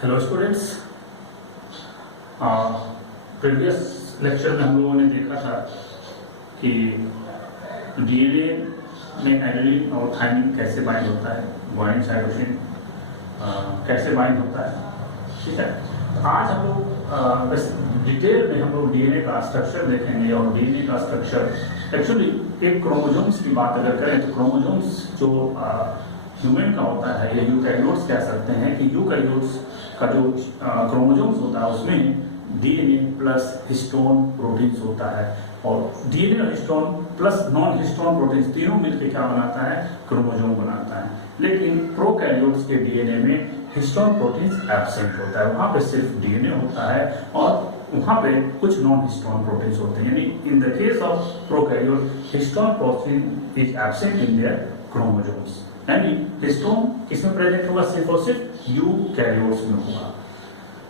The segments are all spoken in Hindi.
Hello students. प्रीवियस लेक्चर में हम लोगों ने देखा था कि डीएनए में एडेनिन और थाइमिन कैसे बाइंड होता है, गुआनिन साइटोसिन कैसे बाइंड होता है। ठीक है, आज हम लोग बस डिटेल में हम लोग डीएनए का स्ट्रक्चर देखेंगे। और डीएनए का स्ट्रक्चर एक्चुअली एक क्रोमोसोम्स की बात अगर करें तो क्रोमोसोम्स जो ह्यूमन का होता है या यूकैरियोट्स कह सकते हैं कि यूकैरियोट्स का जो क्रोमोसोम्स होता है उसमें डीएनए प्लस हिस्टोन प्रोटीन्स होता है। और डीएनए और histone plus non histone proteins तीनों मिलकर क्या बनाता है, क्रोमोसोम बनाता है। लेकिन प्रोकैरियोट्स के डीएनए में हिस्टोन प्रोटीन्स एब्सेंट होता है, वहां पे सिर्फ डीएनए होता है और वहां पे कुछ नॉन हिस्टोन प्रोटीन्स होते हैं। यानी in the case of prokaryote histone protein is absent in their chromosomes. यानी हिस्टोन किसमें प्रेजेंट होगा, सिर्फ और सिर्फ यूकैरियोट्स में होगा।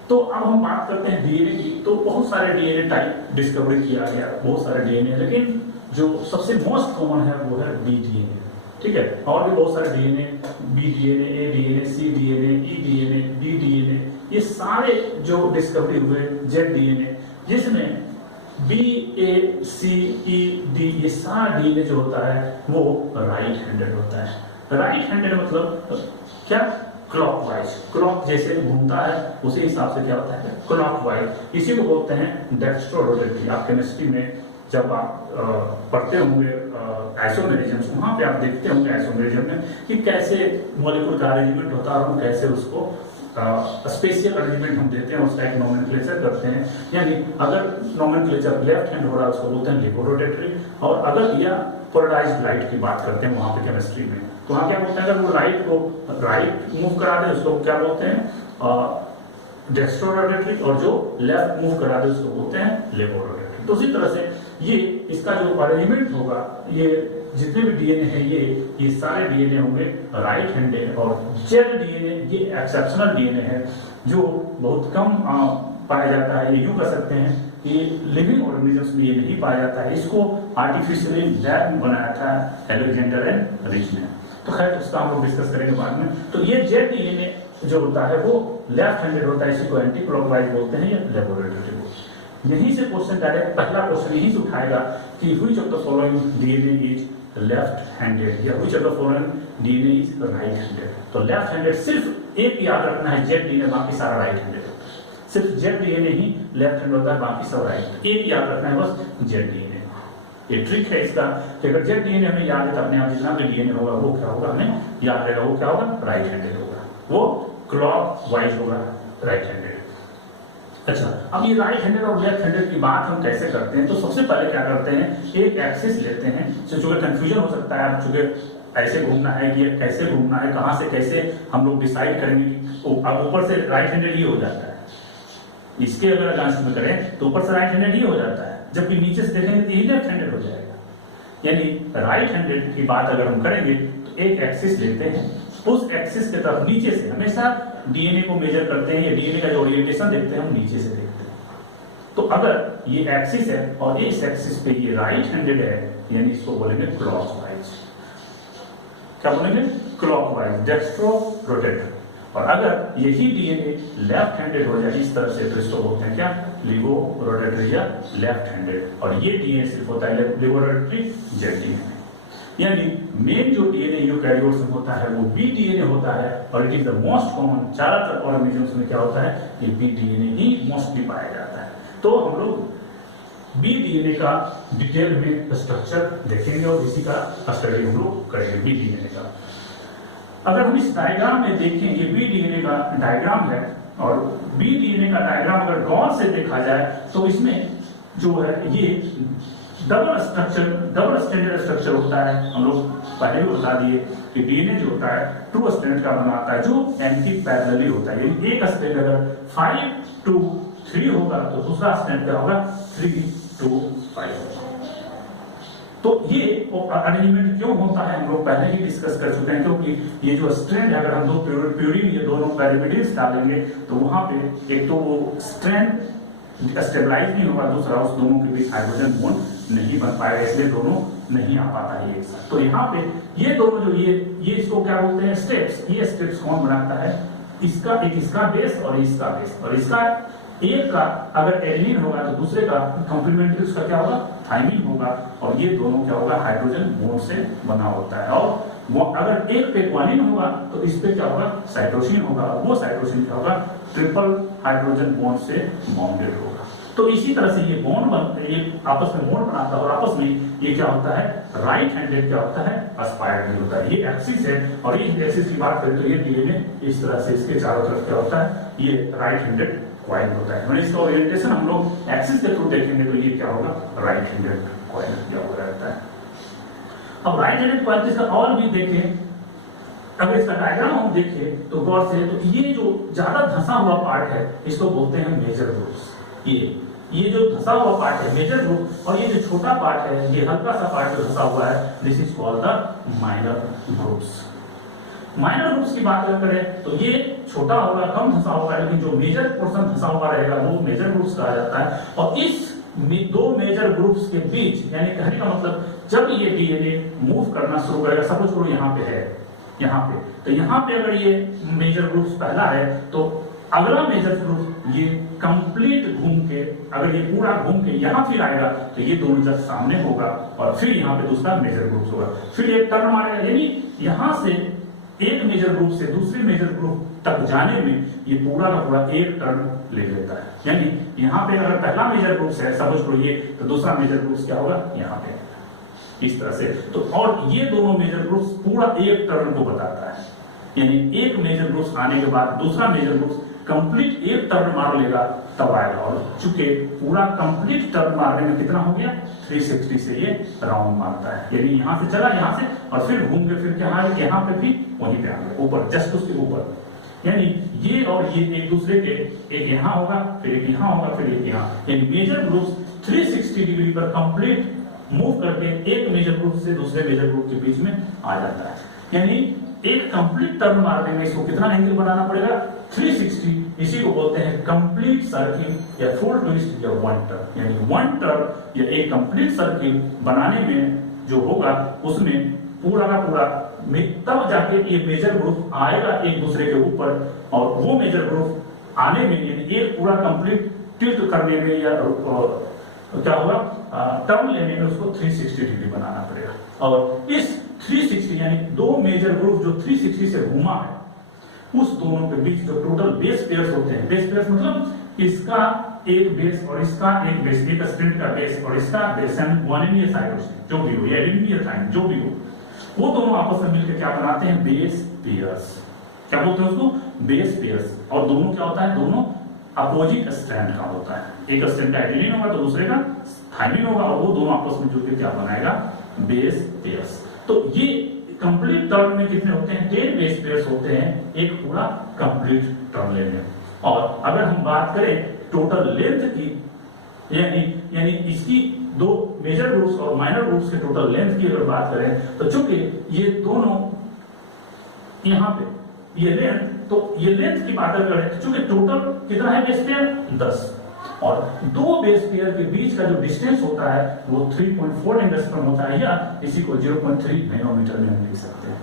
तो अब हम बात करते हैं डीएनए की। तो बहुत सारे डीएनए टाइप डिस्कवरी किया गया, बहुत सारे डीएनए, लेकिन जो सबसे मोस्ट कॉमन है वो है डी डीएनए। ठीक है, और भी बहुत सारे डीएनए, बी डीएनए, ए डीएनए, सी डीएनए, ई डीएनए, डी डीएनए, ये सारे जो डिस्कवरी हुए, जेड डीएनए, जिसमें बी, ए, सी, ई, डी, ये सारा डीएनए जो होता है वो राइट हैंडेड होता है। राइट हैंडेड मतलब क्या, क्लॉकवाइज, क्लॉक जैसे घूमता है उसी हिसाब से क्या होता है, क्लॉकवाइज। इसी को बोलते हैं डेक्स्ट्रोरोटेटरी। आप केमिस्ट्री में जब आप पढ़ते होंगे आइसोमेरिज्म, वहां पे आप देखते होंगे आइसोमेरिज्म में कि कैसे मॉलिक्यूल का अरेंजमेंट होता है और हम कैसे उसको स्पेशियल अरेंजमेंट हम देते हैं, उसका एक नोमेनक्लेचर करते हैं। यानी अगर नोमेनक्लेचर लेफ्ट हैंड हो रहा है उसको बोलते हैं लिबोरोटेटरी, और अगर या पोलराइज्ड लाइट की बात करते हैं वहां पे केमिस्ट्री में, तो वहां क्या बोलते हैं, अगर वो लाइट को राइट मूव करा दे उसको क्या बोलते हैं, डेक्स्ट्रोरोटेटरी, और जो लेफ्ट मूव करा दे उसको बोलते हैं लेबोरोटेटरी। तो उसी तरह से ये इसका जो अरेंजमेंट होगा, ये जितने भी डीएनए है ये सारे डीएनए होंगे राइट हैंडेड। और जेड डीएनए ये एक्सेप्शनल डीएनए है जो बहुत कम पाया जाता है। ये यूं कह सकते हैं कि लिविंग ऑर्गेनिजम्स में ये नहीं पाया जाता है। इसको आर्टिफिशियली लैब में बनाया था अलेक्जेंडर एंड रिच ने। तो खैर उसका हम लोग डिस्कस करेंगे बाद में। तो ये जेड डीएनए जो होता है वो लेफ्ट हैंडेड होता है, इसी को एंटी क्लॉकवाइज बोलते हैं या लेबोरेटरी बोलते हैं। यहीं से क्वेश्चन डायरेक्ट पहला क्वेश्चन यहीं से उठाएगा कि which of the following DNA is left handed या which of the following DNA is right handed. तो लेफ्ट हैंडेड सिर्फ एक याद रखना है, जेड डीएनए, बाकी सारा राइट हैंडेड होता है। सिर्फ जेड डीएनए ही लेफ्ट हैंड होता है, बाकी सब राइट। एक याद रखना है बस, जेड डीएनए। ये ट्रिक है इसका कि अगर जेड डीएनए हमें याद है तो अपने आप जितना भी डीएनए होगा वो क्या होगा, हमें याद रहेगा, वो क्या होगा, राइट हैंडेड होगा, वो क्लॉकवाइज होगा, राइट हैंडेड। अच्छा, अब ये राइट हैंडेड और लेफ्ट हैंडेड की बात हम कैसे करते हैं, तो सबसे पहले क्या करते हैं, एक एक्सिस लेते हैं। चूंकि कंफ्यूजन हो सकता है, चूंकि ऐसे घूमना है कि कैसे घूमना है, कहां से कैसे हम लोग डिसाइड करेंगे कि अब ऊपर से राइट हैंडेड ही हो जाता है। इसके अगर अलायंस में करें तो ऊपर से राइट हैंडेड ही हो जाता है, जबकि नीचे से देखेंगे तो ये लेफ्ट हैंडेड हो जाएगा। यानी राइट हैंडेड की बात अगर हम करेंगे तो एक एक्सिस लेते हैं, उस एक्सिस की तरफ नीचे से हमेशा डीएनए को मेजर करते हैं, या डीएनए का जो ओरिएंटेशन देखते हैं हम नीचे से देखते हैं। तो अगर ये एक्सिस है और इस एक्सिस पे ये राइट हैंडेड है, यानी इसको बोलेंगे क्लॉकवाइज। क्या बोलेंगे, क्लॉकवाइज, डेक्स्ट्रोरोटेटरी। और अगर यही डीएनए लेफ्ट हैंडेड हो जाए इस तरह से तो इसको बोलते हैं क्या, लिबोरोटेटरी या लेफ्ट हैंडेड। और ये डीएनए सिर्फ होता है लिबोरोटेटरी, जेड डीएनए। यानी मेन जो डीएनए यूकैरियोट्स में होता है वो बी डीएनए होता है, और it is the most common. ज्यादातर ऑर्गेनिजम्स में क्या होता है, ये बी डीएनए ही मोस्टली पाया जाता है। तो हम लोग बी डीएनए का डिटेल में स्ट्रक्चर देखेंगे और इसी का स्टडी हम लोग करेंगे, बी डीएनए का। अगर हम इस डायग्राम में देखें, ये बी डीएनए का डायग्राम है, और बी डीएनए का डायग्राम अगर गौर से देखा जाए तो इसमें जो है ये डबल स्ट्रैंडेड स्ट्रक्चर होता है। हम लोग पहले भी बता दिए कि डीएनए जो होता है टू स्ट्रैंड का बना होता है, जो एंटी पैरेलली होता है। यानी एक स्ट्रैंड अगर 5 to 3 होगा तो दूसरा स्ट्रैंड क्या होगा, 3 to 5 होगा। तो ये अरेंजमेंट क्यों होता है हम लोग पहले ही डिस्कस कर चुके हैं, क्योंकि ये जो स्ट्रैंड है अगर हम दो प्यूरिन ये दोनों पैरामीटर्स डालेंगे तो वहां पे एक तो वो स्ट्रैंड स्टेबलाइज नहीं होगा, दूसरा उस दोनों के बीच हाइड्रोजन बॉन्ड नहीं बन पाएगा, इसलिए दोनों नहीं आ पाता है एक साथ। तो यहाँ पे ये दोनों जो ये इसको क्या बोलते हैं, स्टेप्स। ये स्टेप्स कौन बनाता है, इसका बेस और इसका बेस, और इसका एक का अगर एडेनिन होगा तो दूसरे का कॉम्प्लीमेंट्री उसका क्या होगा, थाइमिन होगा, और ये दोनों क्या होगा, हाइड्रोजन बॉन्ड से बना होता है। और वो अगर एक पे ग्वानिन होगा तो इस पे क्या होगा, साइटोसिन होगा, वो साइटोसिन क्या होगा, ट्रिपल हाइड्रोजन बॉन्ड से बॉन्डेड होगा। तो इसी तरह से ये बॉन्ड ये आपस में बॉन्ड बनाता है, और आपस में ये क्या होता है, राइट हैंडेड क्या होता है, एस्पायर्ड भी होता है। ये एक्सिस है, और इस एक्सिस की बात करें तो ये डीएनए इस तरह से इसके चारों तरफ क्या होता है, ये राइट हैंडेड कॉइल होता है। मैंने इसका ओरिएंटेशन हम लोग एक्सिस के थ्रू देखेंगे तो ये क्या होगा, राइट हैंडेड कॉइल क्या होगा रहता है। अब राइट हैंडेड कॉइल इसका और भी देखें, अगर इसका डायग्राम हम देखें तो गौर से, तो ये जो ज्यादा धंसा हुआ पार्ट है इसको बोलते हैं मेजर ग्रुप्स। ये जो धंसा हुआ पार्ट है मेजर ग्रुप, और ये जो छोटा पार्ट है, ये हल्का सा पार्ट जो धंसा हुआ है, this is called the minor groups. Minor groups की बात अगर करें तो ये छोटा होगा, कम धंसा होगा, लेकिन जो मेजर पोर्शन धंसा हुआ रहेगा वो मेजर ग्रुप्स कहा जाता है। और इस दो मेजर ग्रुप्स के बीच, यानी कहने का मतलब जब ये डीएनए मूव करना शुरू करेगा, सपोज करो यहाँ पे है, यहाँ पे, तो यहाँ पे अगर ये मेजर ग्रुप्स पहला है तो अगला मेजर ग्रुप ये कंप्लीट घूम के, अगर ये पूरा घूम के यहाँ फिर आएगा तो ये दोनों जब सामने होगा, और फिर यहाँ पे दूसरा मेजर ग्रुप होगा, फिर एक टर्न मारेगा, यानी यहाँ से एक मेजर ग्रुप से दूसरे मेजर ग्रुप तक जाने में ये पूरा का पूरा एक टर्न ले लेता है। यानी यहाँ पे अगर पहला मेजर ग्रुप है, समझ लो ये, तो दूसरा मेजर ग्रुप क्या होगा, यहाँ पे, इस तरह से। तो और ये दोनों मेजर ग्रुप्स पूरा एक टर्न को बताता है, यानी एक मेजर ग्रुप्स आने के बाद दूसरा मेजर ग्रुप कंप्लीट एक टर्न मार लेगा तब आएगा। और चूंकि पूरा कंप्लीट टर्न मारने में कितना हो गया, 360 से ये राउंड मारता है, यानी यहाँ से चला, यहाँ से, और फिर घूम के फिर क्या है, यहाँ पे भी वहीं पे आ गया, ऊपर, जस्ट उसके ऊपर। यानी ये और ये एक दूसरे के, एक यहाँ होगा, फिर एक यहाँ होगा, फिर एक यहाँ, यानी मेजर ग्रुप्स 360 डिग्री पर कंप्लीट मूव करके एक मेजर ग्रुप से दूसरे मेजर ग्रुप के बीच में आ जाता है। यानी एक कंप्लीट टर्न मारने में इसको कितना एंगल बनाना पड़ेगा, 360। इसी को बोलते हैं कंप्लीट सर्किल या फुल ट्विस्ट या वन टर्न। यानी वन टर्न या एक कंप्लीट सर्किल बनाने में जो होगा उसमें पूरा का पूरा तब जाके ये मेजर ग्रुप आएगा एक दूसरे के ऊपर, और वो मेजर ग्रुप आने में, यानी एक पूरा कंप्लीट टिल्ट करने में या क्या होगा, टर्न लेने में उसको 360 डिग्री बनाना पड़ेगा। और इस 360 यानी दो मेजर ग्रुप जो 360 से घूमा है, उस दोनों के बीच जो टोटल बेस पेयर्स होते हैं, बेस पेयर्स मतलब इसका एक बेस और इसका एक बेस, एक स्ट्रिंग का बेस और इसका बेस, ग्वानिन या साइटोसिन जो भी हो, या एडेनिन या थाइमिन जो भी हो, वो दोनों आपस में मिलकर क्या बनाते हैं, बेस पेयर्स। क्या बोलते हैं उसको, बेस पेयर्स। और दोनों क्या होता है, दोनों अपोजिट स्ट्रैंड का होता है, एक स्ट्रैंड का एडेनिन होगा तो दूसरे का थाइमिन होगा, और वो दोनों आपस में जुड़कर क्या बनाएगा, बेस पेयर्स। तो ये कंप्लीट टर्न में कितने होते हैं, 10 बेस पेयर्स होते हैं एक पूरा कंप्लीट टर्न लेने में। और अगर हम बात करें टोटल लेंथ की, यानी इसकी दो मेजर ग्रुप्स और माइनर ग्रुप्स के टोटल लेंथ की अगर बात करें, तो चूंकि ये दोनों यहाँ पे ये लेंथ, तो ये लेंथ की बात अगर करें, चूंकि टोटल कितना है बेस पेयर, 10, और दो बेस पेयर के बीच का जो डिस्टेंस होता है वो 3.4 एंगस्ट्रॉम होता है, या इसी को 0.3 नैनोमीटर में हम लिख सकते हैं।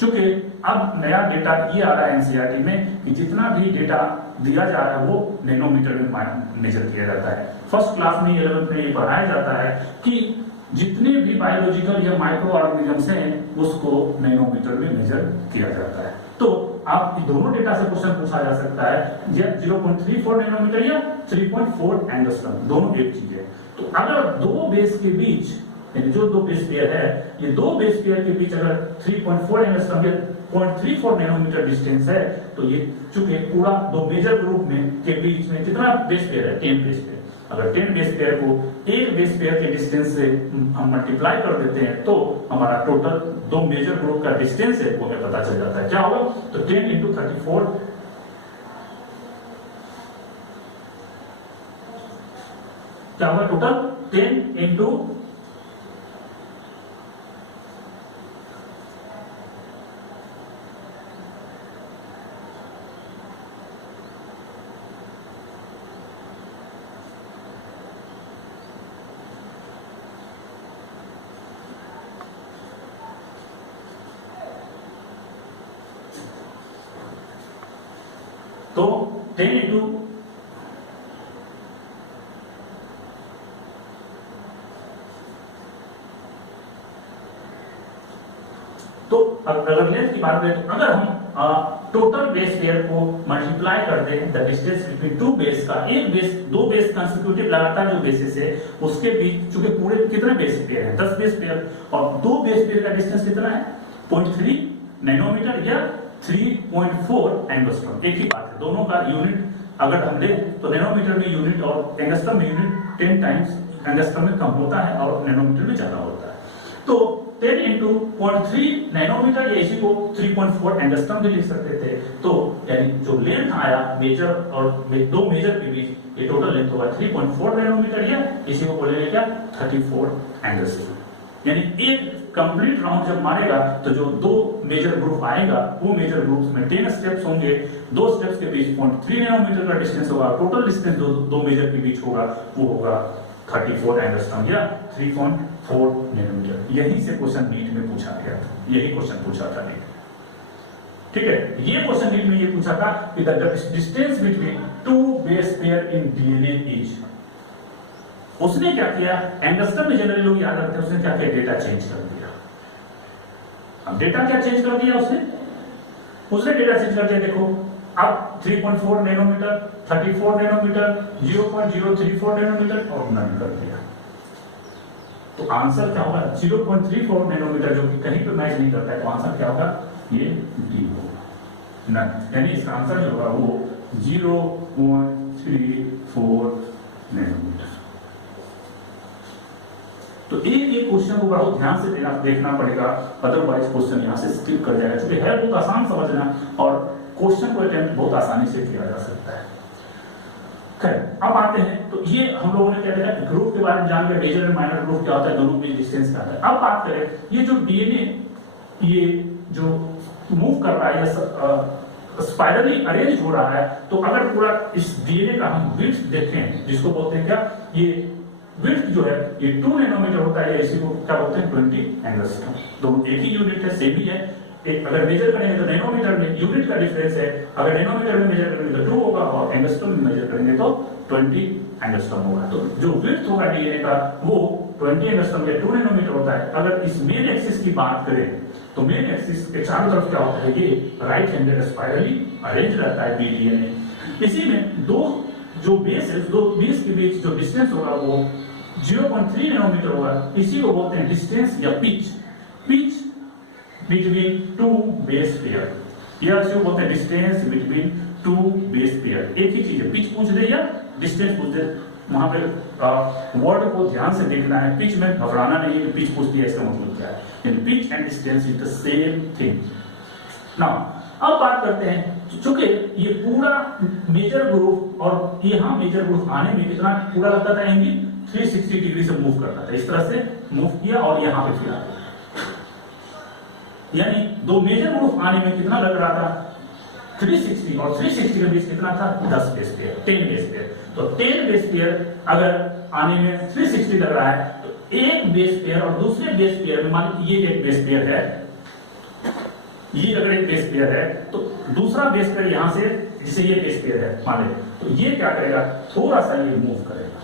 चूंकि अब नया डेटा ये आ रहा है एनसीईआरटी में कि जितना भी डेटा दिया जा रहा है वो नैनोमीटर में मेजर किया जाता है। फर्स्ट क्लास में 11th में ये पढ़ाया जाता है कि जितने भी बायोलॉजिकल या माइक्रो ऑर्गेनिजम्स हैं उसको नैनोमीटर में मेजर किया जाता है। तो आप दोनों डेटा से क्वेश्चन पूछा जा सकता है, या 0.34 नैनोमीटर या 3.4 एंगस्ट्रॉम, दोनों एक चीज है। तो अगर दो बेस के बीच, यानी जो दो बेस पेयर है, ये दो बेस पेयर के बीच अगर 3.4 एंगस्ट्रॉम या 0.34 नैनोमीटर डिस्टेंस है, तो ये चूंकि पूरा दो मेजर ग्रुप में के बीच में कितना बेस पेयर है, 10 बेस पेयर। अगर 10 बेस पेयर को एक बेस पेयर के डिस्टेंस से हम मल्टीप्लाई कर देते हैं तो हमारा टोटल दो मेजर ग्रुप का डिस्टेंस है वो हमें पता चल जाता है। क्या होगा, तो 10 × 34 क्या होगा, टोटल 10 × तो 10 इंटू तो अगर लेंथ की बात करें तो अगर हम टोटल बेस पेयर को मल्टीप्लाई कर दें the distance between two base का, एक बेस दो बेस कंसेक्यूटिव लगातार जो बेसिस है उसके बीच, चूंकि पूरे कितने बेस पेयर हैं 10 बेस पेयर, और दो बेस पेयर का डिस्टेंस कितना है 0.3 नैनोमीटर या 3.4 एंगस्ट्रॉम, एक ही बात है। दोनों का यूनिट अगर हम लें तो नैनोमीटर में यूनिट और एंगस्ट्रॉम में यूनिट 10 टाइम्स एंगस्ट्रॉम में कम होता है और नैनोमीटर में ज्यादा होता है। तो 10 इंटू 0.3 नैनोमीटर या इसी को 3.4 एंगस्ट्रॉम भी लिख सकते थे। तो यानी जो लेंथ आया मेजर और दो मेजर के बीच, ये टोटल लेंथ होगा 3.4 नैनोमीटर या इसी को बोलेंगे क्या 34 एंगस्ट्रॉम। यानी एक कंप्लीट राउंड जब मारेगा तो जो दो मेजर ग्रुप आएगा वो मेजर ग्रुप्स में 10 स्टेप्स होंगे, दो स्टेप्स के बीच 0.3 नैनोमीटर का डिस्टेंस होगा, टोटल डिस्टेंस दो मेजर के बीच होगा वो होगा 34 एंगस्ट्रॉम या 3.4 नैनोमीटर। यहीं से क्वेश्चन नीट में पूछा गया था, यही क्वेश्चन पूछा था नीट, ठीक है। ये क्वेश्चन नीट में ये पूछा था कि the distance between two base pair in DNA is, उसने क्या किया, एंगस्ट्रॉम में जनरली लोग याद रखते हैं, उसने क्या किया डेटा चेंज कर दिया। अब डेटा क्या चेंज कर दिया उसने डेटा चेंज कर दिया, देखो अब 3.4 नैनोमीटर, 34 नैनोमीटर, 0.034 नैनोमीटर और नन कर दिया। तो आंसर क्या होगा 0.34 नैनोमीटर, जो कि कहीं पे मैच नहीं करता है, तो आंसर क्या होगा ये डी होगा, नन। यानी इसका आंसर जो होगा वो 0.34 नैनोमीटर। तो एक क्वेश्चन को बहुत ध्यान से देखना पड़ेगा, अदरवाइज क्वेश्चन यहाँ से स्किप कर जाएगा, क्योंकि है बहुत आसान समझना और क्वेश्चन को अटेम्प्ट बहुत आसानी से किया जा सकता है। खैर अब आते हैं, तो ये हम लोगों ने क्या देखा ग्रुप के बारे में जान गए, मेजर एंड माइनर ग्रुप क्या होता है, दोनों में डिस्टेंस क्या होता है। अब बात करें ये जो डीएनए ये जो मूव कर रहा है स्पाइरली अरेंज हो रहा है, तो अगर पूरा इस डीएनए का हम विड्थ देखें, जिसको बोलते हैं क्या, ये विड्थ जो है ये 2 नैनोमीटर होता है, इसी को क्या बोलते हैं 20 एंगस्ट्रॉम। दोनों एक ही यूनिट है, सेम ही है। अगर मेजर करेंगे तो नैनोमीटर में यूनिट का डिफरेंस है, अगर नैनोमीटर में मेजर करेंगे तो 2 होगा और एंगस्ट्रॉम में मेजर करेंगे तो 20 एंगस्ट्रॉम होगा। तो जो विड्थ होगा डीएनए का वो 20 एंगस्ट्रॉम या 2 नैनोमीटर होता है। अगर इस मेन एक्सिस की बात करें तो मेन एक्सिस के चारों तरफ क्या होता है, ये राइट हैंडेड स्पाइरली अरेंज रहता है डीएनए। इसी में दो जो बेस है, दो बेस के बीच जो डिस्टेंस होगा वो 0.3 नैनोमीटर होगा, इसी को बोलते हैं डिस्टेंस या pitch between two base pair, या इसको बोलते हैं distance between two base pair. एक ही चीज है, पिच पूछ दे या डिस्टेंस पूछ दे, वहां पे वर्ड को ध्यान से देखना है। पिच में घबराना नहीं है कि पिच पूछती है इसका मतलब क्या है, यानी pitch and distance is the same thing. Now अब बात करते हैं, चूंकि ये पूरा मेजर ग्रुप और यहाँ मेजर ग्रुप आने में कितना पूरा लगता था, एंगल 360 डिग्री से मूव करता था, इस तरह से मूव किया और यहाँ पे फिर आ गया, यानी दो मेजर ग्रुप आने में कितना लग रहा था 360 और 360 के बीच कितना था 10 बेस पेयर, 10 बेस पेयर। तो 10 बेस पेयर अगर आने में 360 लग रहा है तो एक बेस पेयर और दूसरे बेस पेयर में, मान लीजिए ये एक बेस पेयर है, ये अगर एक बेस पेयर है तो दूसरा बेस पेयर यहां से, जिसे ये बेस पेयर है मान लीजिए, तो ये क्या करेगा थोड़ा सा ये मूव करेगा,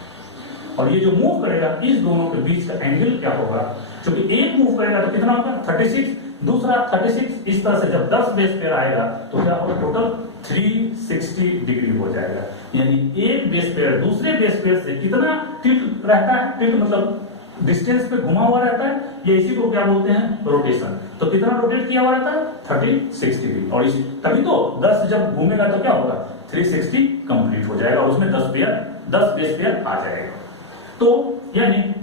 और ये जो मूव करेगा इस दोनों के बीच का एंगल क्या होगा, क्योंकि एक मूव करेगा तो कितना होगा 36, दूसरा 36, इस तरह से जब 10 बेस पेयर आएगा तो क्या होगा टोटल 360 डिग्री हो जाएगा। यानी एक बेस पेयर दूसरे बेस पेयर से कितना टिल्ट रहता है, टिल्ट मतलब डिस्टेंस पे घुमा हुआ रहता है, ये इसी को क्या बोलते हैं रोटेशन। तो कितना रोटेट किया हुआ रहता है 36 डिग्री, और तभी तो 10 जब घूमेगा तो क्या होगा 360 कंप्लीट हो जाएगा, उसमें 10 बेस पेयर आ जाएगा। तो यानी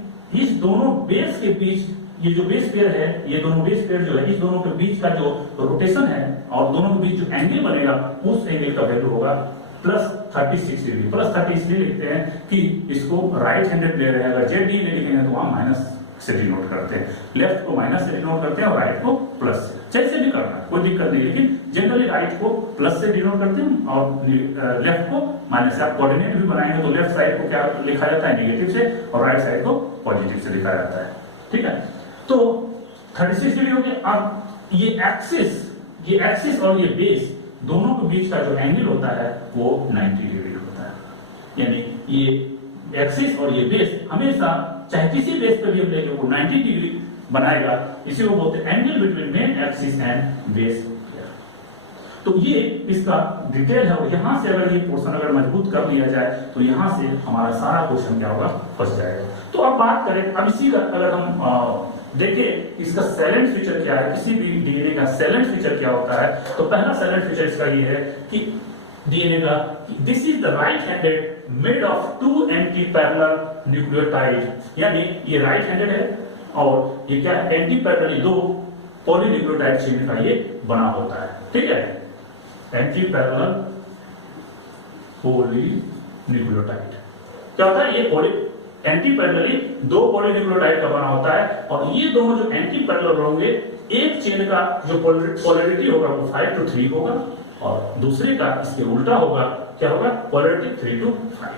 इस दोनों बेस के बीच ये जो बेस पेयर है, ये दोनों बेस पेयर जो है इस दोनों के बीच का जो रोटेशन है और दोनों के बीच जो एंगल बनेगा उस एंगल का वैल्यू होगा +36 डिग्री। +30 इसलिए लिखते हैं कि इसको राइट हैंडेड ले रहे हैं, अगर जेड डी लिखेंगे तो वहां माइनस से डिनोट करते हैं, लेफ्ट को माइनस से डिनोट करते हैं और राइट को प्लस से, जैसे भी करना कोई दिक्कत नहीं, लेकिन जनरली राइट को प्लस से डिनोट करते हैं और लेफ्ट को माइनस से। आप कोऑर्डिनेट भी बनाएंगे तो लेफ्ट साइड को क्या लिखा जाता है नेगेटिव से और राइट साइड को पॉजिटिव से लिखा जाता है, ठीक है। तो 36 डिग्री हो गया। अब ये एक्सिस और ये बेस, दोनों के बीच का जो एंगल होता है वो 90 डिग्री होता है। यानी ये एक्सिस और ये बेस हमेशा चाहे किसी बेस पे भी हम लेंगे वो 90 डिग्री बनाएगा। इसी को बोलते हैं angle between main axis and base. तो ये इसका डिटेल है, और यहां से अगर ये पोर्शन अगर मजबूत कर दिया जाए तो यहां से हमारा सारा क्वेश्चन क्या होगा, फंस जाएगा। तो अब बात करें, अब इसी का अगर हम देखें इसका साइलेंट फीचर क्या है, किसी भी डीएनए का साइलेंट फीचर क्या होता है, तो पहला साइलेंट फीचर इसका ये है कि डीएनए का this is the right handed made of 2 anti parallel nucleotide, यानी ये राइट हैंडेड है और ये क्या है, एंटी पैरेलल 2 पॉलीन्यूक्लियोटाइड चेन का ये बना होता है। ठीक है, एंटी पैरेलल पॉलीन्यूक्लियोटाइड क्या होता है, ये एंटी पैरेलली 2 पॉलीन्यूक्लियोटाइड का बना होता है, और ये दोनों जो एंटी पैरेलल होंगे, एक चेन का जो पोलैरिटी होगा वो 5:3 होगा और दूसरे का इसके उल्टा होगा, क्या होगा, पोलैरिटी 3:5 होगा।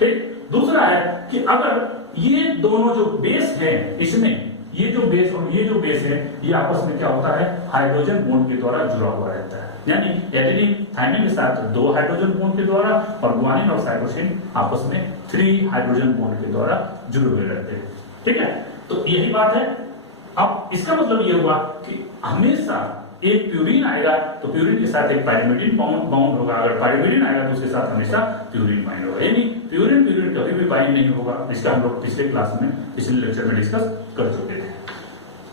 ठीक, दूसरा है कि अगर ये दोनों जो बेस हैं, इसमें ये जो बेस और ये जो बेस है, ये आपस में क्या होता है, हाइड्रोजन बॉन्ड के द्वारा जुड़ा हुआ रहता है। यानी एडेनिन थाइमिन के साथ 2 हाइड्रोजन बॉन्ड के द्वारा और गुआनिन और साइटोसिन आपस में 3 हाइड्रोजन बॉन्ड के द्वारा जुड़े हुए रहते हैं। ठीक है, तो यही बात है। अब इसका मतलब ये हुआ कि हमेशा एक प्यूरिन आएगा तो प्यूरिन के साथ एक पाइरिमिडिन बाउंड होगा, अगर पाइरिमिडिन आएगा तो उसके साथ हमेशा प्यूरिन बाइंड होगा, यानी प्यूरिन कभी भी बाइंड नहीं होगा। इसका हम लोग पिछले क्लास में, पिछले लेक्चर में डिस्कस कर चुके थे।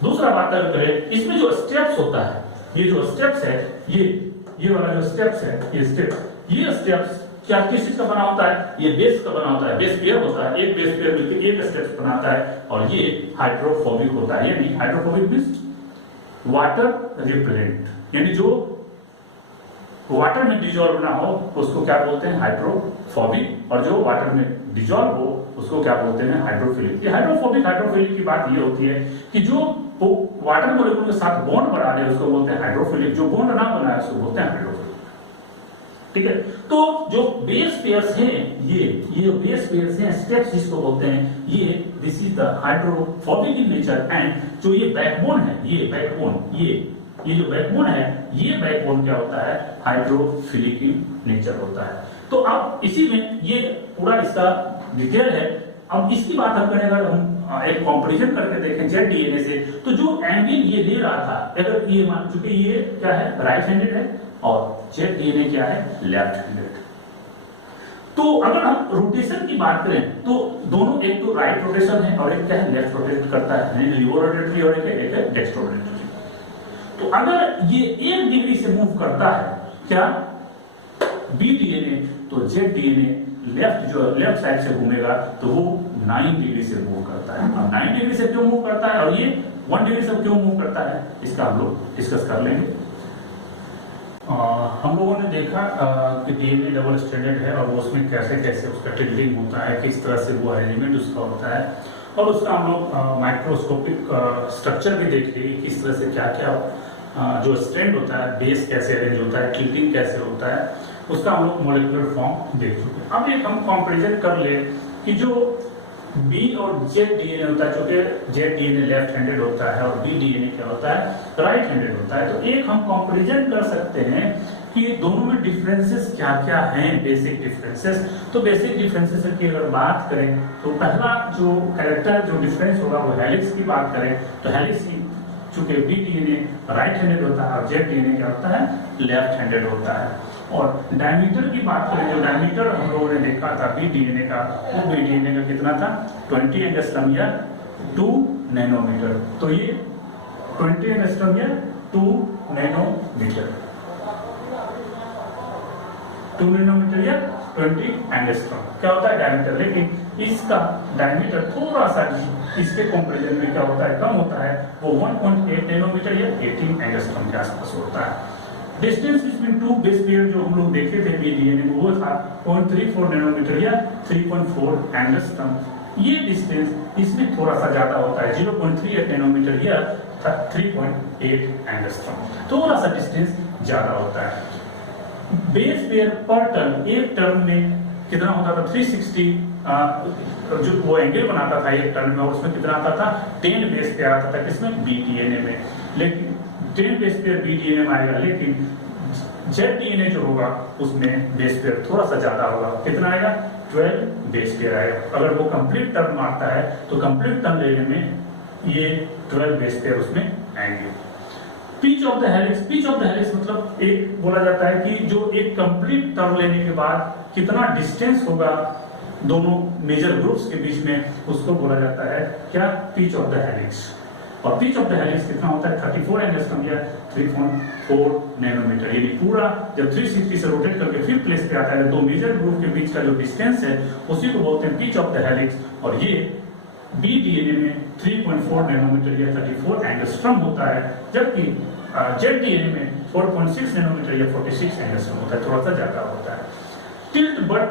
दूसरा बात अगर करें, इसमें जो स्टेप्स होता है, ये जो स्टेप्स है, ये वाला जो स्टेप्स है, ये स्टेप्स क्या किस चीज का बना होता है, ये बेस का बना होता है, बेस पेयर होता है, एक बेस पेयर मिलकर एक स्टेप्स बनाता है, और ये हाइड्रोफोबिक होता है। यानी हाइड्रोफोबिक मींस वाटर रिपेलेंट, यानी जो वाटर में डिजॉल्व ना हो उसको क्या बोलते हैं, हाइड्रोफोबिक, और जो वाटर में डिजॉल्व हो उसको क्या बोलते हैं, हाइड्रोफिलिक। ये हाइड्रोफिलिक की बात ये होती है कि जो वाटर मॉलिक्यूल के साथ बॉन्ड बना रहे हैं उसको बोलते हैं हाइड्रोफिलिक, जो बॉन्ड ना बनाए उसको बोलते हैं हाइड्रोफिलिक। ठीक है, तो जो बेस पेयर्स हैं, ये बेस पेयर्स हैं, स्टेप्स जिसको बोलते हैं, ये this is the hydrophobic in nature, and जो ये बैकबोन है, ये बैकबोन, ये जो बैकबोन है, ये बैकबोन क्या होता है, हाइड्रोफिलिक इन नेचर होता है। तो अब इसी में ये पूरा इसका डिटेल है। अब इसकी बात हम करें, अगर हम एक कंपैरिजन करके देखें जेड डीएनए से, तो जो एंगल ये दे रहा था, अगर ये मान चुके ये क्या है, राइट हैंडेड है और जेड डीएनए क्या है, लेफ्ट हैंडेड। तो अगर हम रोटेशन की बात करें तो दोनों, एक तो राइट रोटेशन है और एक क्या है, लेफ्ट रोटेट करता है, यानी लिवर रोटेटरी, और एक है डेक्स्ट्रो रोटेटरी। तो अगर ये 1 डिग्री से मूव करता है क्या, बी डीएनए, तो जेड डीएनए लेफ्ट साइड से घूमेगा तो वो 9 डिग्री से मूव करता है। अब 9 डिग्री से क्यों मूव करता है और ये 1 डिग्री से क्यों मूव करता है, इसका हम लोग डिस्कस कर लेंगे। हम लोगों ने देखा कि डीएनए डबल स्ट्रैंडेड है और उसमें कैसे कैसे उसका टिल्टिंग होता है, किस तरह से वो अरेंजमेंट उसका होता है, और उसका हम लोग माइक्रोस्कोपिक स्ट्रक्चर भी देख लिए, किस तरह से क्या क्या जो स्ट्रैंड होता है, बेस कैसे अरेंज होता है, टिल्टिंग कैसे होता है, उसका हम लोग मॉलिक्यूलर फॉर्म देख चुके हैं। अब एक हम कंपैरिजन कर ले कि जो बी और जेड डीएनए होता है, क्योंकि जेड डीएनए लेफ्ट हैंडेड होता है और बी डीएनए क्या होता है, राइट हैंडेड होता है। तो एक हम कंपैरिजन कर सकते हैं कि दोनों में डिफरेंसेस क्या क्या हैं, बेसिक डिफरेंसेस। तो बेसिक डिफरेंसेस की अगर बात करें तो पहला जो कैरेक्टर जो डिफरेंस होगा वो हेलिक्स की बात करें तो हेलिक्स चूंकि बी डीएनए राइट हैंडेड होता है और जेड डीएनए क्या होता है, लेफ्ट हैंडेड होता है। और डायमीटर की बात करें, जो डायमीटर हम लोगों ने देखा था बी डीएनए का, वो बी डीएनए का कितना था, 20 एंगस्ट्रॉम या 2 नैनोमीटर। तो ये 20 एंगस्ट्रॉम या 2 नैनोमीटर, 2 नैनोमीटर या 20 एंगस्ट्रॉम क्या होता है डायमीटर। लेकिन इसका डायमीटर थोड़ा सा इसके कंपैरिजन में क्या होता है, कम होता है, वो 1.8 नैनोमीटर या 18 एंगस्ट्रॉम के आसपास होता है। डिस्टेंस बिटवीन 2 बेस पेयर जो हम लोग देखे थे बी डीएनए में, वो था 0.34 नैनोमीटर या 3.4 एंगस्ट्रॉम। ये डिस्टेंस इसमें थोड़ा सा ज्यादा होता है, 0.38 नैनोमीटर या 3.8 एंगस्ट्रॉम, थोड़ा सा डिस्टेंस ज्यादा होता है। बेस पेयर पर टर्न, एक टर्न में कितना होता था, 360 जो वो एंगल बनाता था एक टर्न में, और उसमें कितना आता था, 10 बेस पेयर आता था, किसमें, बी डीएनए में। लेकिन 10 बेस पेयर बी डीएनए में आएगा, लेकिन जेड डीएनए जो होगा उसमें बेस पेयर थोड़ा सा ज्यादा होगा, कितना आएगा 12 बेस पेयर आएगा। अगर वो कंप्लीट टर्म मारता है तो कंप्लीट टर्म लेने में ये 12 बेस पेयर उसमें आएंगे। Pitch of the helix, pitch of the helix मतलब एक बोला जाता है कि जो एक कंप्लीट टर्म लेने के बाद कितना डिस्टेंस होगा दोनों मेजर ग्रुप्स के बीच में, उसको बोला जाता है क्या, पिच ऑफ द हेलिक्स। और पिच ऑफ द हेलिक्स कितना होता है 34 एंगस्ट्रॉम या 3.4 नैनोमीटर, यानी पूरा जब 360 से रोटेट करके फिर प्लेस पे आता है तो मेजर ग्रुप के बीच का जो डिस्टेंस है उसी को बोलते हैं पिच ऑफ द हेलिक्स। और ये बी डीएनए में 3.4 नैनोमीटर या 34 एंगस्ट्रॉम होता है, जबकि जेड डीएनए में 4.6 नैनोमीटर या 46 एंगस्ट्रॉम होता है, थोड़ा सा ज्यादा होता है। टिल्ट बट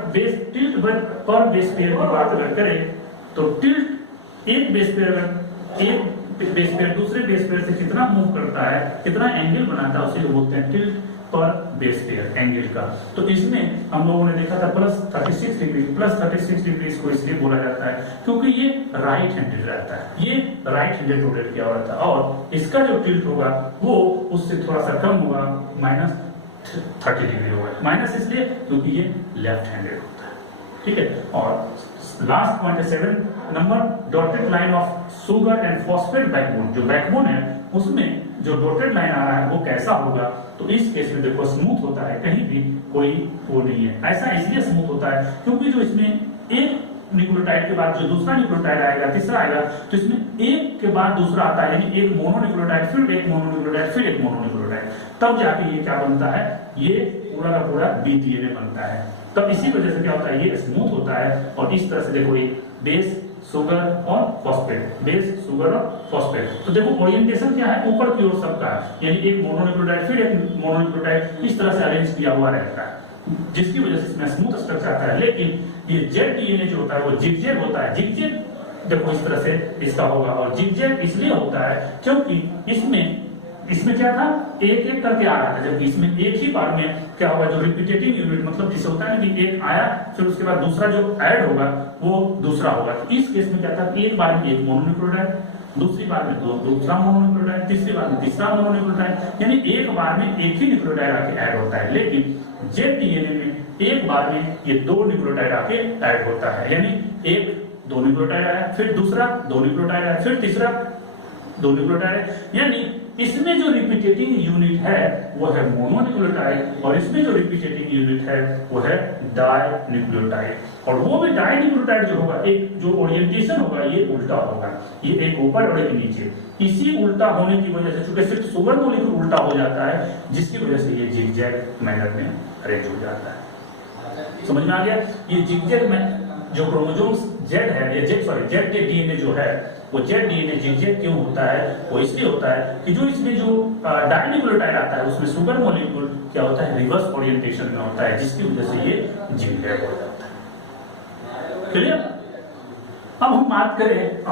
पर बेस पेयर की बात अगर करें तो टिल्ट एक बेस पेयर अगर एक बेस पेयर दूसरे बेस पेयर से कितना मूव करता है, कितना एंगल बनाता है, उसे बोलते हैं टिल्ट पर बेस पेयर एंगल का। तो इसमें हम लोगों ने देखा था प्लस 36 डिग्री, प्लस 36 डिग्री इसको इसलिए बोला जाता है क्योंकि ये राइट हैंडेड रहता है, ये राइट हैंडेड रोटेट किया हुआ रहता है और इसका जो टिल्ट होगा वो उससे थोड़ा सा कम होगा, माइनस 30 डिग्री होगा। माइनस इसलिए क्योंकि ये लेफ्ट हैंडेड होता है, ठीक है। और लास्ट पॉइंट है 7 number, dotted line of sugar and phosphate backbone. जो बैकबोन है उसमें जो डॉटेड लाइन आ रहा है वो कैसा होगा, तो इस केस में देखो स्मूथ होता है, कहीं भी कोई वो नहीं है। ऐसा इसलिए स्मूथ होता है क्योंकि जो इसमें एक न्यूक्लियोटाइड के बाद जो दूसरा न्यूक्लियोटाइड आएगा, तीसरा आएगा, तो इसमें एक के बाद दूसरा आता है, यानी एक मोनोन्यूक्लियोटाइड फिर एक मोनोन्यूक्लियोटाइड फिर एक मोनोन्यूक्लियोटाइड, तब जाके ये क्या बनता है, ये पूरा का पूरा बी डीएनए बनता है। तब इसी वजह से क्या होता है, ये स्मूथ होता है। और इस तरह से देखो ये बेस सुगर और फॉस्फेट, बेस सुगर और फॉस्फेट। तो देखो ओरिएंटेशन क्या है, ऊपर की ओर सबका, यानी एक मोनोन्यूक्लियोटाइड फिर एक मोनोन्यूक्लियोटाइड इस तरह से अरेंज किया हुआ रहता है, जिसकी वजह से इसमें स्मूथ स्ट्रक्चर आता है। लेकिन ये जेड डीएनए जो होता है वो जिगजैग होता है। जिगजैग देखो इस तरह से इसका होगा, और जिगजैग इसलिए होता है क्योंकि इसमें क्या था, एक एक करके आ रहा था, जबकि इसमें एक ही बार में क्या होगा, जो रिपीटेटिंग यूनिट मतलब जिसे होता है ना कि एक आया फिर उसके बाद दूसरा जो ऐड होगा वो दूसरा होगा। तो इस केस में क्या था, एक बार में एक मोनोन्यूक्लियोटाइड, दूसरी बार में दूसरा मोनोन्यूक्लियोटाइड, तीसरी बार में तीसरा मोनोन्यूक्लियोटाइड, यानी एक बार में एक ही न्यूक्लियोटाइड आके ऐड होता है। लेकिन जेड डीएनए में एक बार में ये दो न्यूक्लियोटाइड आके ऐड होता है, यानी एक दो न्यूक्लियोटाइड आया, फिर दूसरा दो न्यूक्लियोटाइड आया, फिर तीसरा दो न्यूक्लियोटाइड है, यानी इसमें जो रिपीटेटिंग यूनिट है वो है मोनोन्यूक्लियोटाइड और इसमें जो रिपीटेटिंग यूनिट है वो है डाइन्यूक्लियोटाइड। और वो भी डाइन्यूक्लियोटाइड जो होगा, एक जो ओरिएंटेशन होगा ये उल्टा होगा, ये एक ऊपर और एक नीचे। इसी उल्टा होने की वजह से चूंकि सिर्फ सुगर मॉलिक्यूल उल्टा हो जाता है, जिसकी वजह से ये जिगजैग मैनर में अरेंज हो जाता है। समझ में आ गया? ये जिगजैग में जो क्रोमोसोम्स जेड है, ये जेड डीएनए जो है वो जेड डीएनए जिगजैग क्यों होता है, वो इसलिए होता है कि जो इसमें जो डाइन्यूक्लियोटाइड आता है उसमें सुगर मॉलिक्यूल क्या होता है, रिवर्स ओरिएंटेशन में होता है, जिसकी वजह से ये जिगजैग हो जाता है। क्लियर? अब हम बात करें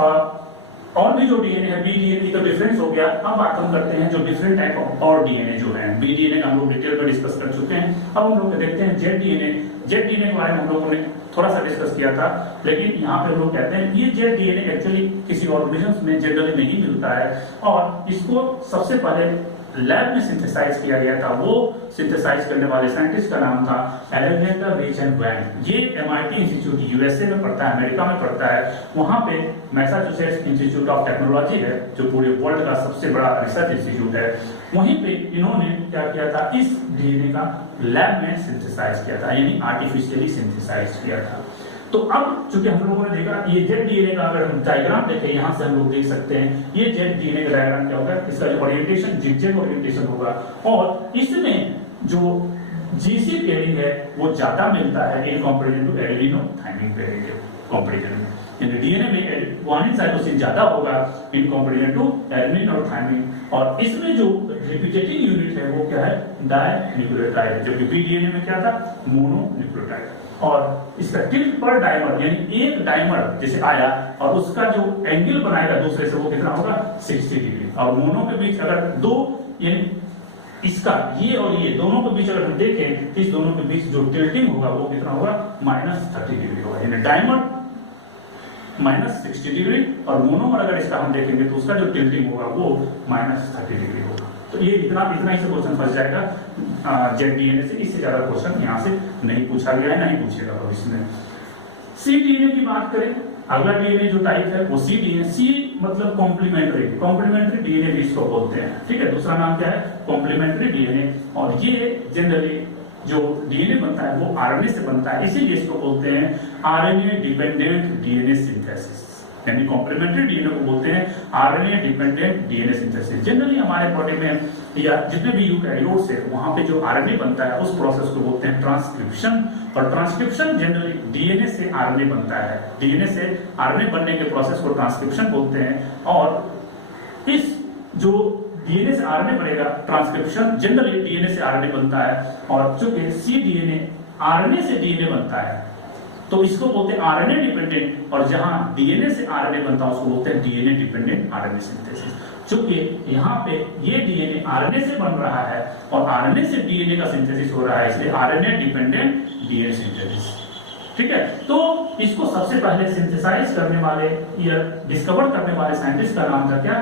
और भी जो डीएनए है, बी डीएनए का डिफरेंस हो गया। अब बात हम करते हैं जो डिफरेंट टाइप ऑफ और डीएनए जो है। बी डीएनए हम लोग डिटेल में डिस्कस कर चुके हैं। अब हम लोग देखते हैं जेड डीएनए। जेड डीएनए के बारे में हम लोगों ने थोड़ा सा डिस्कस किया था, लेकिन यहाँ पे हम लोग कहते हैं ये जेड डीएनए एक्चुअली किसी ऑर्गेनिज्म में जनरली नहीं मिलता है, और इसको सबसे पहले लैब में सिंथेसाइज किया गया था। वो सिंथेसाइज करने वाले साइंटिस्ट का नाम था अलेक्जेंडर रिच एंड वैन। ये एमआईटी इंस्टीट्यूट यूएसए में पड़ता है, अमेरिका में पड़ता है। वहां पे मैसाचुसेट्स इंस्टीट्यूट ऑफ टेक्नोलॉजी है जो पूरे वर्ल्ड का सबसे बड़ा रिसर्च इंस्टीट्यूट है। वहीं पे इन्होंने क्या किया था, इस डीएनए का लैब में सिंथेसाइज किया था, यानी आर्टिफिशियली सिंथेसाइज किया था। तो अब चूंकि हम लोगों ने देखा ये जेड डीएनए का अगर हम डायग्राम देखें, यहाँ से हम लोग देख सकते हैं ये जेड डीएनए का डायग्राम क्या होगा, इसका जो ओरिएंटेशन जिगजैग ओरिएंटेशन होगा, और इसमें जो जीसी पेयरिंग है वो ज्यादा मिलता है इन कंपैरिजन टू एडेनिनो थाइमिन पेयरिंग के कंपैरिजन में। यानी डीएनए में गुआनिन साइटोसिन ज्यादा होगा इन कंपैरिजन टू एडेनिन और थाइमिन, और इसमें जो रिपीटेटिंग यूनिट है वो क्या है, डाइन्यूक्लियोटाइड, जबकि बी डीएनए में क्या था, मोनोन्यूक्लियोटाइड। और इसका टिल्ट पर डाइमर, यानी एक डाइमर जैसे आया और उसका जो एंगल बनाएगा दूसरे से वो कितना होगा, 60 डिग्री। और मोनो के बीच अगर दो, यानी इसका ये और ये दोनों के बीच अगर हम देखें तो इस दोनों के बीच जो टिल्टिंग होगा वो कितना होगा, -30 डिग्री होगा। यानी डाइमर -60 डिग्री और मोनोमर अगर इसका हम देखेंगे तो उसका जो टिल्टिंग होगा वो -30 डिग्री होगा। तो ये इतना इतना ही से क्वेश्चन फंस जाएगा जेड डीएनए से, इससे ज्यादा क्वेश्चन यहाँ से नहीं पूछा गया है, नहीं पूछेगा भविष्य में। सी डीएनए की बात करें, अगला डीएनए जो टाइप है वो सी डीएनए। सी मतलब कॉम्प्लीमेंट्री डीएनए भी इसको बोलते हैं, ठीक है। दूसरा नाम क्या है? Complementary DNA. और ये जनरली जो डीएनए बनता है वो आरएनए से बनता है, इसीलिए इसको बोलते हैं आरएनए डिपेंडेंट डीएनए सिंथेसिस। यानी कॉम्प्लीमेंट्री डीएनए को बोलते हैं RNA dependent DNA synthesis. Generally हमारे बॉडी में या जितने भी यूकैरियोट्स है वहां पे जो आरएनए बनता है उस प्रोसेस को बोलते हैं ट्रांसक्रिप्शन। और ट्रांसक्रिप्शन जनरली डीएनए से आरएनए बनता है, डीएनए से आरएनए बनने के प्रोसेस को ट्रांसक्रिप्शन बोलते हैं। और इस जो डीएनए से आरएनए बनेगा, ट्रांसक्रिप्शन जनरली डीएनए से आरएनए बनता है। और चूंकि सी डीएनए आरएनए से डीएनए बनता है तो इसको बोलते हैं आरएनए डिपेंडेंट, और जहां डीएनए से आरएनए बनता है उसको बोलते हैं डीएनए डिपेंडेंट आरएनए सिंथेसिस। चूंकि यहाँ पे ये डीएनए आरएनए से बन रहा है और आरएनए से डीएनए का सिंथेसिस हो रहा है, इसलिए आरएनए डिपेंडेंट डीएनए सिंथेसिस, ठीक है। तो इसको सबसे पहले सिंथेसाइज करने वाले या डिस्कवर करने वाले साइंटिस्ट का नाम था क्या?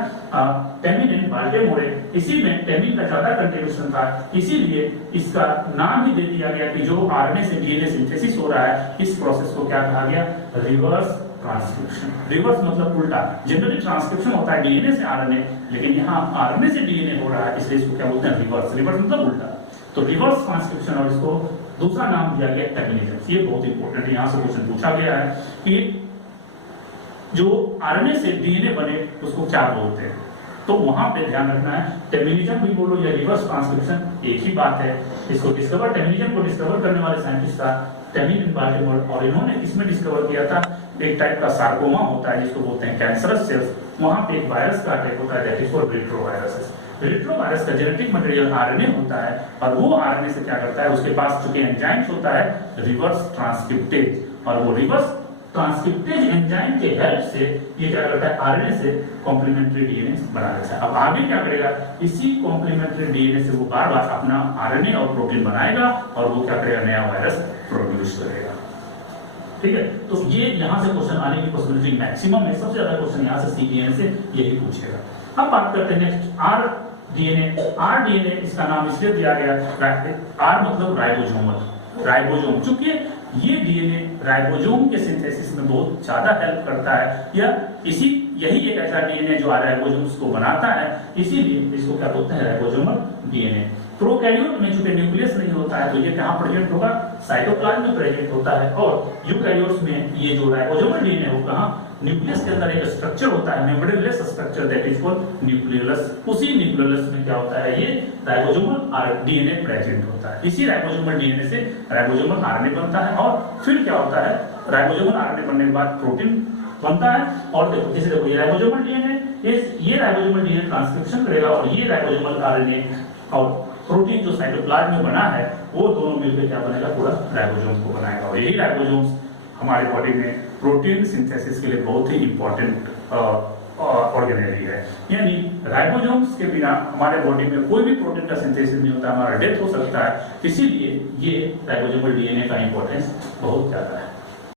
Temin and Baltimore. इसी में टेमिन का ज्यादा कंट्रीब्यूशन था, इसीलिए इसका नाम ही दे दिया गया कि जो आरएनए से डीएनए सिंथेसिस हो रहा है इस प्रोसेस को क्या कहा गया? Reverse transcription. रिवर्स मतलब उल्टा। जनरली ट्रांसक्रिप्शन होता है डीएनए से आरएनए, लेकिन यहाँ आरएनए से डीएनए हो रहा है, इसलिए इसको क्या बोलते हैं? रिवर्स। रिवर्स मतलब उल्टा। तो रिवर्स ट्रांसक्रिप्शन, और इसको दूसरा नाम दिया गया टेमिनिज्म। ये बहुत इंपॉर्टेंट है, यहाँ से क्वेश्चन पूछा गया है कि जो आरएनए से डीएनए बने उसको क्या बोलते हैं। तो वहां पे ध्यान रखना है, टेमिनिज्म भी बोलो या रिवर्स ट्रांसक्रिप्शन एक ही बात है। इसको डिस्कवर, टेमिनिज्म को डिस्कवर करने वाले साइंटिस्ट था टेमिन एंड बाल्टेमोर, और इन्होंने इसमें डिस्कवर किया था एक टाइप का सार्कोमा होता है जिसको बोलते हैं कैंसरस सेल्स। वहां पे एक वायरस का अटैक होता है, that is for retrovirus. Retrovirus का जेनेटिक मटेरियल आरएनए होता है, और वो आरएनए से क्या करता है? उसके पास चूंकि एंजाइम्स होता है रिवर्स ट्रांसक्रिप्टेज, और वो रिवर्स ट्रांसक्रिप्टेज एंजाइम के हेल्प से ये क्या करता है? आरएनए से कॉम्प्लीमेंट्री डीएनए बना देता है। अब आगे क्या करेगा? इसी कॉम्प्लीमेंट्री डीएनए से वो बार बार अपना आरएनए और प्रोटीन बनाएगा और वो क्या करेगा? नया वायरस प्रोड्यूस करेगा, ठीक है। तो ये यहाँ से क्वेश्चन आने की पॉसिबिलिटी मैक्सिमम है, सबसे ज्यादा क्वेश्चन यहाँ से सीडीएनए से यही पूछेगा। अब बात करते हैं next R DNA. R DNA इसका नाम इसलिए दिया गया, आर मतलब राइबोसोमल, राइबोसोम। चूंकि ये डीएनए राइबोसोम के सिंथेसिस में बहुत ज्यादा हेल्प करता है, या यही एक ऐसा डीएनए जो राइबोसोम्स को बनाता है, इसीलिए इसको क्या बोलते हैं? Ribosomal DNA. प्रोकैरियोट में चूंकि न्यूक्लियस नहीं होता है तो ये कहाँ प्रेजेंट होगा? साइटोप्लाज्म में प्रेजेंट होता है। और यूकैरियोट्स में ये जो राइबोसोमल डीएनए हो कहाँ? न्यूक्लियस के अंदर एक स्ट्रक्चर होता है, membraneless structure, that is called nucleolus. उसी न्यूक्लियोलस में क्या होता है? ये राइबोसोमल डीएनए प्रेजेंट होता है। इसी राइबोसोमल डीएनए से राइबोसोमल आरएनए बनता है, और फिर क्या होता है? राइबोसोमल आरएनए बनने के बाद प्रोटीन बनता है। और देखो जैसे देखो ये राइबोसोमल डीएनए, ये राइबोसोमल डीएनए ट्रांसक्रिप्शन करेगा, और ये राइबोसोमल आरएनए और प्रोटीन जो साइटोप्लाज्म में बना है वो दोनों मिलकर क्या बनेगा? पूरा राइबोसोम को बनाएगा। और यही राइबोसोम्स हमारे बॉडी में प्रोटीन सिंथेसिस के लिए बहुत ही इंपॉर्टेंट ऑर्गेनेली है। यानी राइबोसोम्स के बिना हमारे बॉडी में कोई भी प्रोटीन का सिंथेसिस नहीं होता, हमारा डेथ हो सकता है। इसीलिए ये राइबोसोमल डीएनए का इंपॉर्टेंस बहुत ज्यादा है।